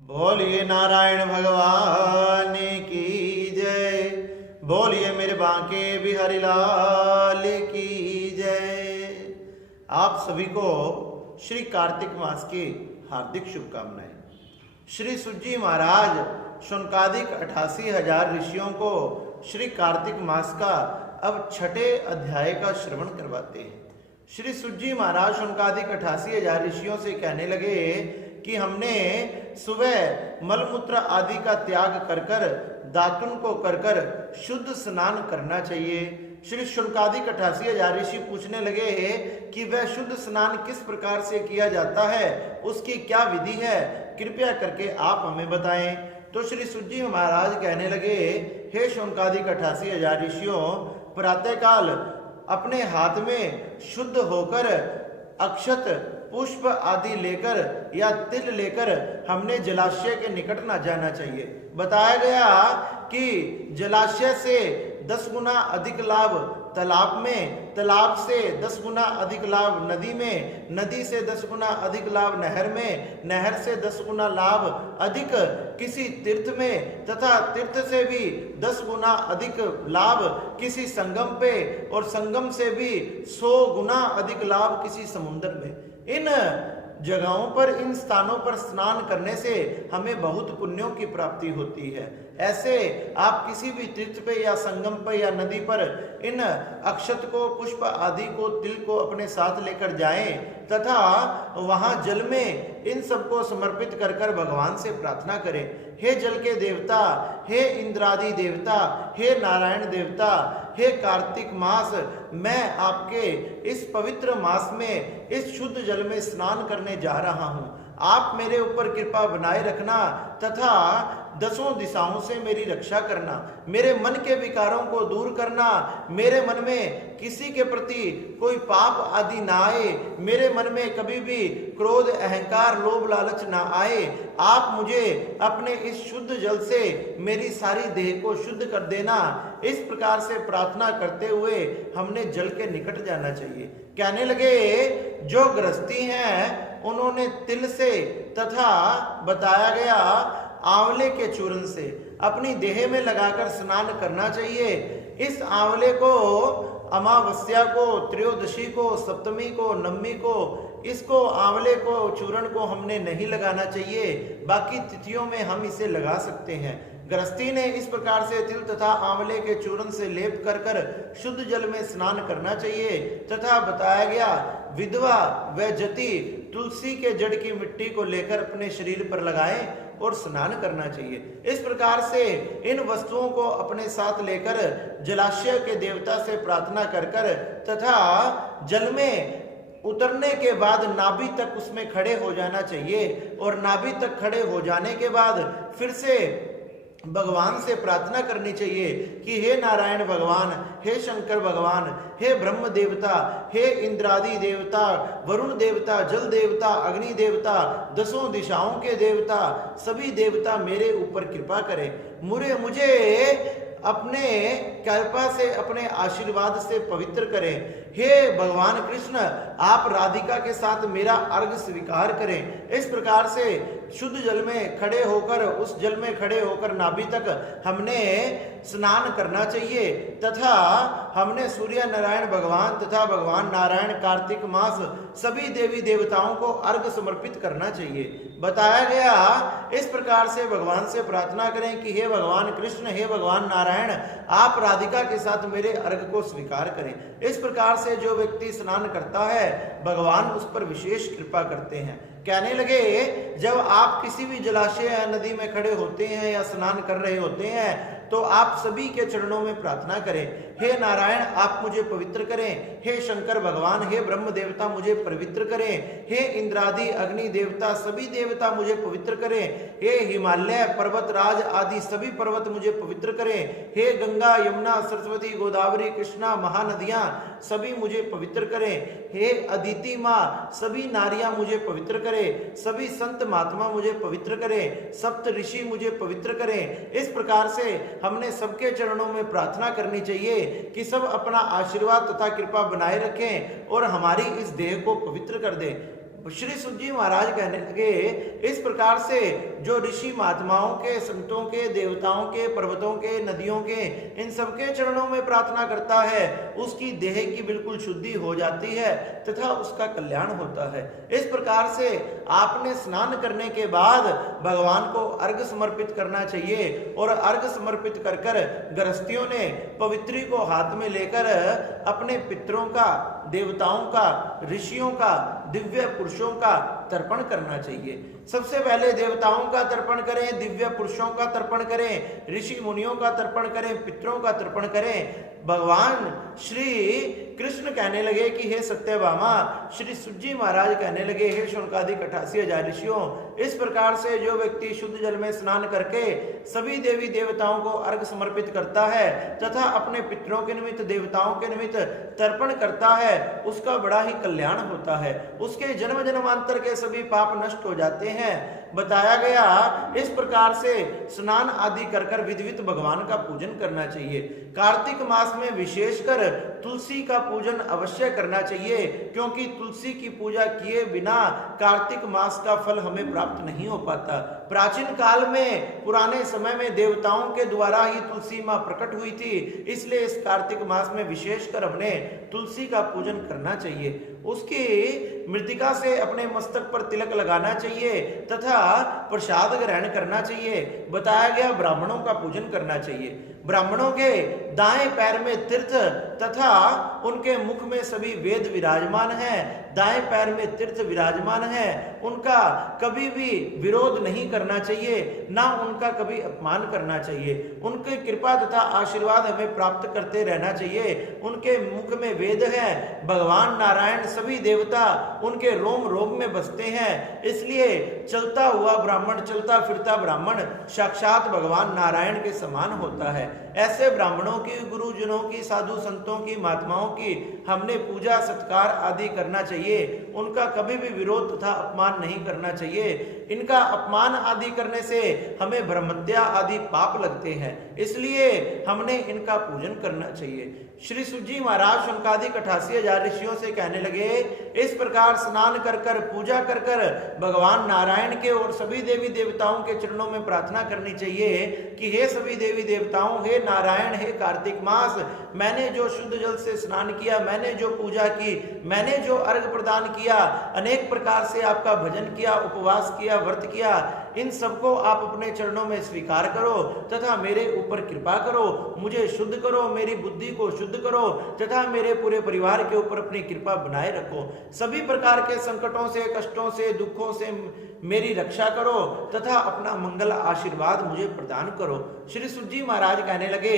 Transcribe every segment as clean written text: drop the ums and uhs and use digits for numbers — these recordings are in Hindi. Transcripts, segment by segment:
बोलिए नारायण भगवान की जय। बोलिए मेरे बांके बिहारी लाल की जय। आप सभी को श्री कार्तिक मास की हार्दिक शुभकामनाएं। श्री सुजी महाराज शौनकादिक 88,000 ऋषियों को श्री कार्तिक मास का अब छठे अध्याय का श्रवण करवाते हैं। श्री सुजी महाराज शौनकादिक 88,000 ऋषियों से कहने लगे कि हमने सुबह मलमूत्र आदि का त्याग कर कर दातुन को कर कर शुद्ध स्नान करना चाहिए। श्री शौनकादिक 88,000 ऋषि पूछने लगे कि वह शुद्ध स्नान किस प्रकार से किया जाता है, उसकी क्या विधि है, कृपया करके आप हमें बताएं। तो श्री सुजी महाराज कहने लगे, हे शौनकादिक 88,000 ऋषियों, प्रातःकाल अपने हाथ में शुद्ध होकर अक्षत पुष्प आदि लेकर या तिल लेकर हमने जलाशय के निकट न जाना चाहिए। बताया गया कि जलाशय से 10 गुना अधिक लाभ तालाब में, तालाब से 10 गुना अधिक लाभ नदी में, नदी से 10 गुना अधिक लाभ नहर में, नहर से 10 गुना लाभ अधिक किसी तीर्थ में, तथा तीर्थ से भी 10 गुना अधिक लाभ किसी संगम पे, और संगम से भी 100 गुना अधिक लाभ किसी समुद्र में। इन जगहों पर, इन स्थानों पर स्नान करने से हमें बहुत पुण्यों की प्राप्ति होती है। ऐसे आप किसी भी तीर्थ पे या संगम पर या नदी पर इन अक्षत को, पुष्प आदि को, तिल को अपने साथ लेकर जाएं तथा वहां जल में इन सबको समर्पित कर कर भगवान से प्रार्थना करें, हे जल के देवता, हे इंद्रादि देवता, हे नारायण देवता, हे कार्तिक मास, मैं आपके इस पवित्र मास में इस शुद्ध जल में स्नान करने जा रहा हूं। आप मेरे ऊपर कृपा बनाए रखना तथा 10 दिशाओं से मेरी रक्षा करना, मेरे मन के विकारों को दूर करना, मेरे मन में किसी के प्रति कोई पाप आदि ना आए, मेरे मन में कभी भी क्रोध, अहंकार, लोभ, लालच ना आए। आप मुझे अपने इस शुद्ध जल से मेरी सारी देह को शुद्ध कर देना। इस प्रकार से प्रार्थना करते हुए हमने जल के निकट जाना चाहिए। कहने लगे, जो गृहस्थी हैं उन्होंने तिल से तथा बताया गया आंवले के चूर्ण से अपनी देह में लगाकर स्नान करना चाहिए। इस आंवले को अमावस्या को, त्रयोदशी को, सप्तमी को, नवमी को, इसको आंवले को, चूर्ण को हमने नहीं लगाना चाहिए। बाकी तिथियों में हम इसे लगा सकते हैं। गृहस्थी ने इस प्रकार से तिल तथा आंवले के चूर्ण से लेप कर कर शुद्ध जल में स्नान करना चाहिए। तथा बताया गया, विधवा व जति तुलसी के जड़ की मिट्टी को लेकर अपने शरीर पर लगाएं और स्नान करना चाहिए। इस प्रकार से इन वस्तुओं को अपने साथ लेकर जलाशय के देवता से प्रार्थना कर कर तथा जल में उतरने के बाद नाभि तक उसमें खड़े हो जाना चाहिए, और नाभि तक खड़े हो जाने के बाद फिर से भगवान से प्रार्थना करनी चाहिए कि हे नारायण भगवान, हे शंकर भगवान, हे ब्रह्म देवता, हे इंद्रादि देवता, वरुण देवता, जल देवता, अग्नि देवता, 10 दिशाओं के देवता, सभी देवता मेरे ऊपर कृपा करें, मुझे अपने कृपा से, अपने आशीर्वाद से पवित्र करें। हे भगवान कृष्ण, आप राधिका के साथ मेरा अर्घ स्वीकार करें। इस प्रकार से शुद्ध जल में खड़े होकर, उस जल में खड़े होकर नाभि तक हमने स्नान करना चाहिए। तथा हमने सूर्य नारायण भगवान तथा भगवान नारायण, कार्तिक मास, सभी देवी देवताओं को अर्घ समर्पित करना चाहिए। बताया गया, इस प्रकार से भगवान से प्रार्थना करें कि हे भगवान कृष्ण, हे भगवान नारायण, आप राधिका के साथ मेरे अर्घ को स्वीकार करें। इस प्रकार से जो व्यक्ति स्नान करता है, भगवान उस पर विशेष कृपा करते हैं। कहने लगे, जब आप किसी भी जलाशय या नदी में खड़े होते हैं या स्नान कर रहे होते हैं तो आप सभी के चरणों में प्रार्थना करें, हे नारायण आप मुझे पवित्र करें, हे शंकर भगवान, हे ब्रह्म देवता मुझे पवित्र करें, हे इंद्रादि अग्नि देवता सभी देवता मुझे पवित्र करें, हे हिमालय पर्वत राज आदि सभी पर्वत मुझे पवित्र करें, हे गंगा यमुना सरस्वती गोदावरी कृष्णा महानदियां सभी मुझे पवित्र करें, हे अदिति माँ सभी नारियां मुझे पवित्र करें, सभी संत महात्मा मुझे पवित्र करें, सप्त ऋषि मुझे पवित्र करें। इस प्रकार से हमने सबके चरणों में प्रार्थना करनी चाहिए कि सब अपना आशीर्वाद तथा कृपा बनाए रखें और हमारी इस देह को पवित्र कर दें। श्री सुत जी महाराज कहने लगे, इस प्रकार से जो ऋषि महात्माओं के, संतों के, देवताओं के, पर्वतों के, नदियों के, इन सबके चरणों में प्रार्थना करता है, उसकी देह की बिल्कुल शुद्धि हो जाती है तथा उसका कल्याण होता है। इस प्रकार से आपने स्नान करने के बाद भगवान को अर्घ समर्पित करना चाहिए और अर्घ समर्पित कर कर गृहस्थियों ने पवित्री को हाथ में लेकर अपने पितरों का, देवताओं का, ऋषियों का, दिव्य पुरुषों का तर्पण करना चाहिए। सबसे पहले देवताओं का तर्पण करें, दिव्य पुरुषों का तर्पण करें, ऋषि मुनियों का तर्पण करें, पितरों का तर्पण करें। भगवान श्री कृष्ण कहने लगे कि हे सत्यभामा, श्री सुत जी महाराज कहने लगे, हे शौनकादिक 88,000 ऋषियों, इस प्रकार से जो व्यक्ति शुद्ध जल में स्नान करके सभी देवी देवताओं को अर्घ समर्पित करता है तथा अपने पितरों के निमित्त, देवताओं के निमित्त तर्पण करता है, उसका बड़ा ही कल्याण होता है। उसके जन्म जन्मांतर के सभी पाप नष्ट हो जाते हैं। बताया गया इस प्रकार से स्नान आदि कर कर विधिवत भगवान का पूजन करना चाहिए। कार्तिक मास में विशेषकर तुलसी का पूजन अवश्य करना चाहिए, क्योंकि तुलसी की पूजा किए बिना कार्तिक मास का फल हमें प्राप्त नहीं हो पाता। प्राचीन काल में, पुराने समय में देवताओं के द्वारा ही तुलसी माँ प्रकट हुई थी, इसलिए इस कार्तिक मास में विशेषकर हमने तुलसी का पूजन करना चाहिए। उसकी मृतिका से अपने मस्तक पर तिलक लगाना चाहिए तथा प्रसाद ग्रहण करना चाहिए। बताया गया ब्राह्मणों का पूजन करना चाहिए। ब्राह्मणों के दाएं पैर में तीर्थ तथा उनके मुख में सभी वेद विराजमान हैं, दाएं पैर में तीर्थ विराजमान है, उनका कभी भी विरोध नहीं करना चाहिए, ना उनका कभी अपमान करना चाहिए। उनकी कृपा तथा आशीर्वाद हमें प्राप्त करते रहना चाहिए। उनके मुख में वेद है, भगवान नारायण सभी देवता उनके रोम रोम में बसते हैं, इसलिए चलता हुआ ब्राह्मण, चलता फिरता ब्राह्मण साक्षात भगवान नारायण के समान होता है। ऐसे ब्राह्मणों की, गुरुजनों की, साधु संतों की, महात्माओं की हमने पूजा सत्कार आदि करना चाहिए। उनका कभी भी विरोध तथा अपमान नहीं करना चाहिए। इनका अपमान आदि करने से हमें ब्रह्मत्या आदि पाप लगते हैं, इसलिए हमने इनका पूजन करना चाहिए। श्री सुत जी महाराज शौनकादिक 88,000 ऋषियों से कहने लगे, इस प्रकार स्नान कर कर, पूजा कर कर भगवान नारायण के और सभी देवी देवताओं के चरणों में प्रार्थना करनी चाहिए कि हे सभी देवी देवताओं, हे नारायण, हे कार्तिक मास, मैंने जो शुद्ध जल से स्नान किया, मैंने जो पूजा की, मैंने जो अर्घ प्रदान किया, अनेक प्रकार से आपका भजन किया, उपवास किया, व्रत किया, इन सबको आप अपने चरणों में स्वीकार करो तथा मेरे ऊपर कृपा करो, मुझे शुद्ध करो, मेरी बुद्धि को शुद्ध करो तथा मेरे पूरे परिवार के ऊपर अपनी कृपा बनाए रखो। सभी प्रकार के संकटों से, कष्टों से, दुखों से मेरी रक्षा करो तथा अपना मंगल आशीर्वाद मुझे प्रदान करो। श्री सुत जी महाराज कहने लगे,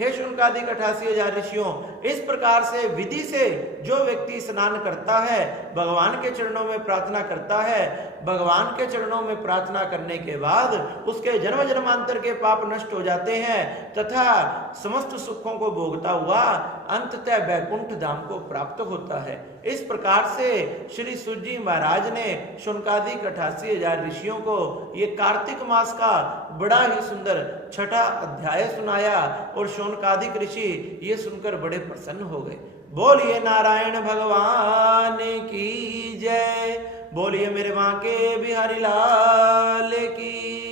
हे शौनकादिक 88,000 ऋषियों, इस प्रकार से विधि से जो व्यक्ति स्नान करता है, भगवान के चरणों में प्रार्थना करता है, भगवान के चरणों में प्रार्थना करने के बाद उसके जन्म जन्मांतर के पाप नष्ट हो जाते हैं तथा समस्त सुखों को भोगता हुआ अंततः वैकुंठ धाम को प्राप्त होता है। इस प्रकार से श्री सुत जी महाराज ने शौनकादिक 88,000 ऋषियों को ये कार्तिक मास का बड़ा ही सुंदर छठा अध्याय सुनाया और शौनकादिक ऋषि ये सुनकर बड़े प्रसन्न हो गए। बोलिए नारायण भगवान की जय, बोलिए मेरे बांके बिहारी लाल की।